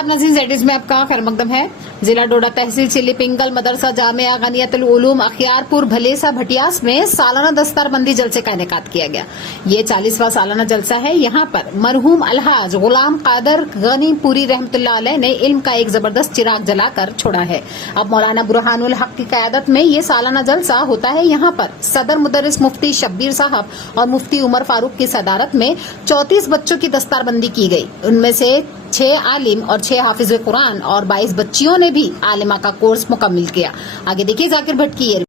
आदाब नाज़रीन, ज़ेड में आपका खैर मकदम है। जिला डोडा तहसील चिली पिंगल मदरसा जामिया गनियतुल उलूम अखियारपुर भलेसा भटियास में सालाना दस्तारबंदी जलसे का इनेकाद किया गया। ये 40वां सालाना जलसा है। यहाँ पर मरहूम अलहाज गुलाम कादर गनी पूरी रहमतुल्लाह अलैह ने इल्म का एक जबरदस्त चिराग जलाकर छोड़ा है। अब मौलाना बुरहानुल हक की क़यादत में ये सालाना जलसा होता है। यहाँ पर सदर मुदर्रिस मुफ्ती शब्बीर साहब और मुफ्ती उमर फारूक की सदारत में 34 बच्चों की दस्तारबंदी की गई। उनमें से 6 आलिम और 6 हाफिज कुरान और 22 बच्चियों ने भी आलिमा का कोर्स मुकम्मल किया। आगे देखिए जाकिर भट्ट की ये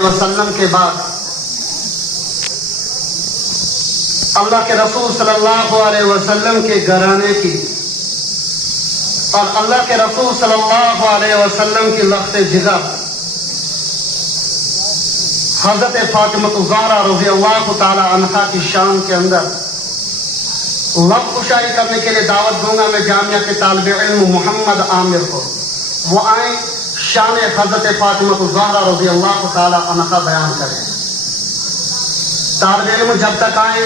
वसल्लम के बाद अल्लाह के रसूल सल्लल्लाहु अलैहि वसल्लम के घराने की और अल्लाह के रसूल सल्लल्लाहु अलैहि वसल्लम की लख्त जिगर हजरत फातिमा ज़हरा रज़ियल्लाहु ताला अन्हा की शान के अंदर लब कुशाई करने के लिए दावत दूंगा मैं जामिया के तालिब इल्म मोहम्मद आमिर को। वो आए शान हजरत फातिमा ज़हरा रज़ियल्लाहु ताला अन्हा बयान करें। तालिब इल्म जब तक आए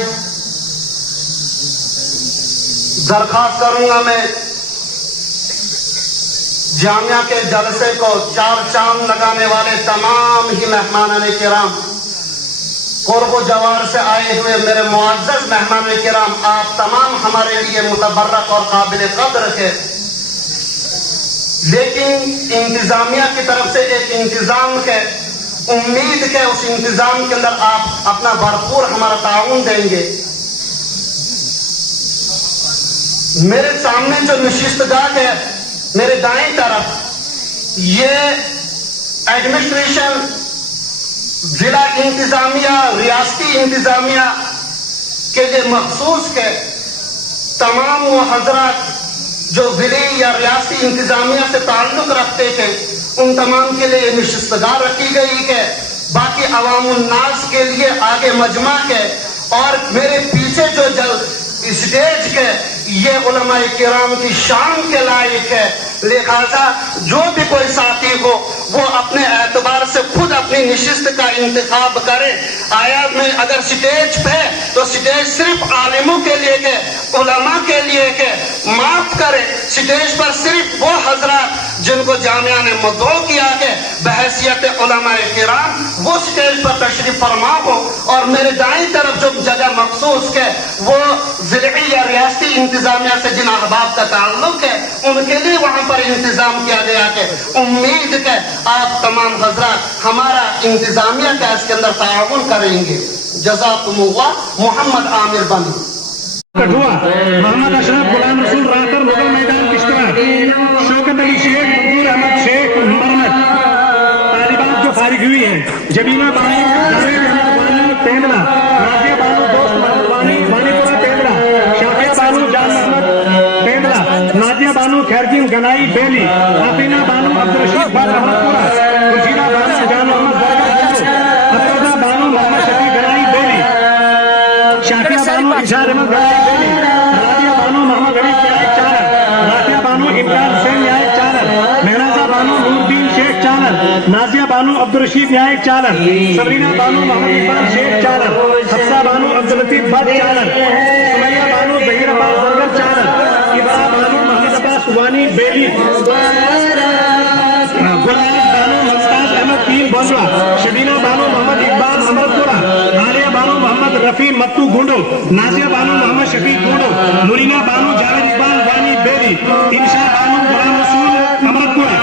दरखास्त करूंगा मैं जामिया के जलसे को चार चांद लगाने वाले तमाम ही मेहमान किराम, कुर्ब जवार से आए हुए मेरे मुअज़्ज़ज़ मेहमान किराम, आप तमाम हमारे लिए मुतबर्रक और काबिल कद्र थे। लेकिन इंतजामिया की तरफ से एक इंतजाम के उम्मीद के उस इंतजाम के अंदर आप अपना भरपूर हमारा ताउन देंगे। मेरे सामने जो नशिस्तगाह है मेरे दाएं तरफ, ये एडमिनिस्ट्रेशन, जिला इंतजामिया, रियासती इंतजामिया के लिए मखसूस के तमाम वो हजरात जो जिले या रियासती इंतजामिया से ताल्लुक रखते थे उन तमाम के लिए नशिस्तगाह रखी गई है। बाकी अवामुन नास के लिए आगे मजमा के और मेरे पीछे जो स्टेज के ये उलमाए किराम की शान के लायक है। लिहाजा जो भी कोई साथी हो वो अपने एतबार से खुद अपनी निशिस्त का इंतखाब करे। आया में अगर स्टेज पे तो स्टेज सिर्फ आलिमों के लिए के, उलमा के लिए के, माफ करे स्टेज पर सिर्फ वो हजरात जिनको जामिया ने मदऊ किया के बहैसियत उलमा किराम वो स्टेज पर तशरीफ फरमा हो, और मेरे दाईं तरफ जो जगह मखसूस के वो ज़िली या रियासती इंतजामिया से जिन अहबाब का ताल्लुक है उनके लिए वहां पर इंतजाम किया गया है। उम्मीद है आप तमाम हजरात हमारा इंतजामिया का इसके अंदर ताउन करेंगे। जज़ाकुमुल्लाह। मोहम्मद आमिर बनी कठुआ, मोहम्मद अशरफ, गुलाम रसूल रातर, मुगल मैदान किश्तवाड़, शौकत अली शेख, मंजूर अहमद शेख, मरमत, तालिबान जो फारिग हुई हैं, जबीना बानो, जावेद अहमद वानी, तेंदला, नाजिया बानो, दोस्त मोहम्मद वानी, वानीपुरा तेंदला, शाफिया बानो, जान मोहम्मद तेंदला, नाजिया बानो, खैरदीन गनाई बेली, आफीना बानो, अब्दुल रशीद बानो, अहमदपुरा, खुर्शीदा बानो, जान मोहम्मद बरगा, अब्दुल्ला बानो, मोहम्मद शफी गनाई बेली, शाफिया बानो, इशार अहमद गनाई बेली, राजिया बानो, मोहम्मद गरीब न्यायिक चालक, राफिया बानो, इमरान हुसैन न्यायिक चालक, महराजा बानो, नूरुद्दीन शेख चालक, नाजिया बानो, अब्दुल रशीद न्यायिक चालक, सबरीना बानो, मोहम्मद इकबाल शेख चालक, हफ्सा बानो, अब्दुल लतीफ भट्ट चालक, सुमैया बानो, जहीर अब्बास जंगल चालक, इबरा बानो, मोहम्मद अब्बास वानी बेली, गुलाम बानो, मुमताज अहमद तीन बोलवा, शबीना बानो, मोहम्मद इकबाल अहमदपुरा, आलिया बानो, मोहम्मद रफी मत्तू गुंडो, नाजिया बानो, मोहम्मद शफीक गुंडो, मुरीना बानो, जावेद इकबाल वानी बेली, इंशा बानो, गुलाम रसूल अहमदपुरा।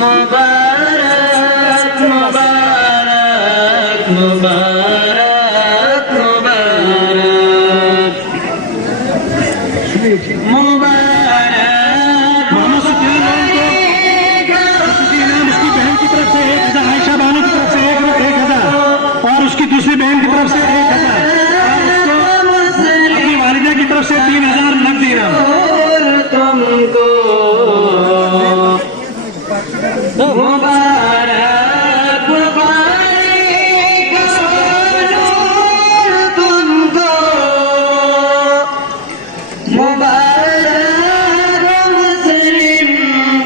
मुबारक मुबारक मुबारक मुबारक मुबारक। मोहम्मद सुफियान इनाम उसकी बहन की तरफ से 1000, आयशा बानो की तरफ से 1000 और उसकी दूसरी बहन की तरफ से 1000 और उसको अपनी वालिदा की तरफ से 3000 नकद इनाम। तुमको मुबारक मुबारक तुमको, मुबारक मुस्लिम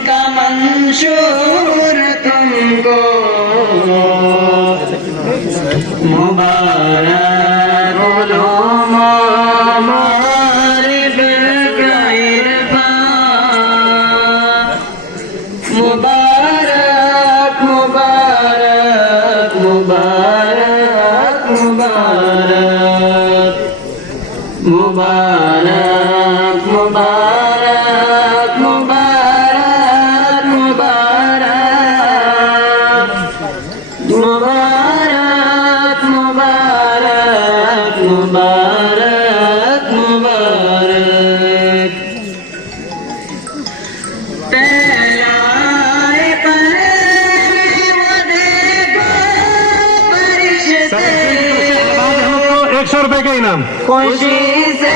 का मंशूर तुमको, मुबारक उलूम मारिफ का इरफान, मुबारक मुबारक मुबारक मुबारक मुबारक मुबारक मुबारक मुबारक मुबारक मुबारक मुबारक मुबारक। पहलाए पर वो देखो फरिश्ते, 100 रुपए का इनाम। खुशी से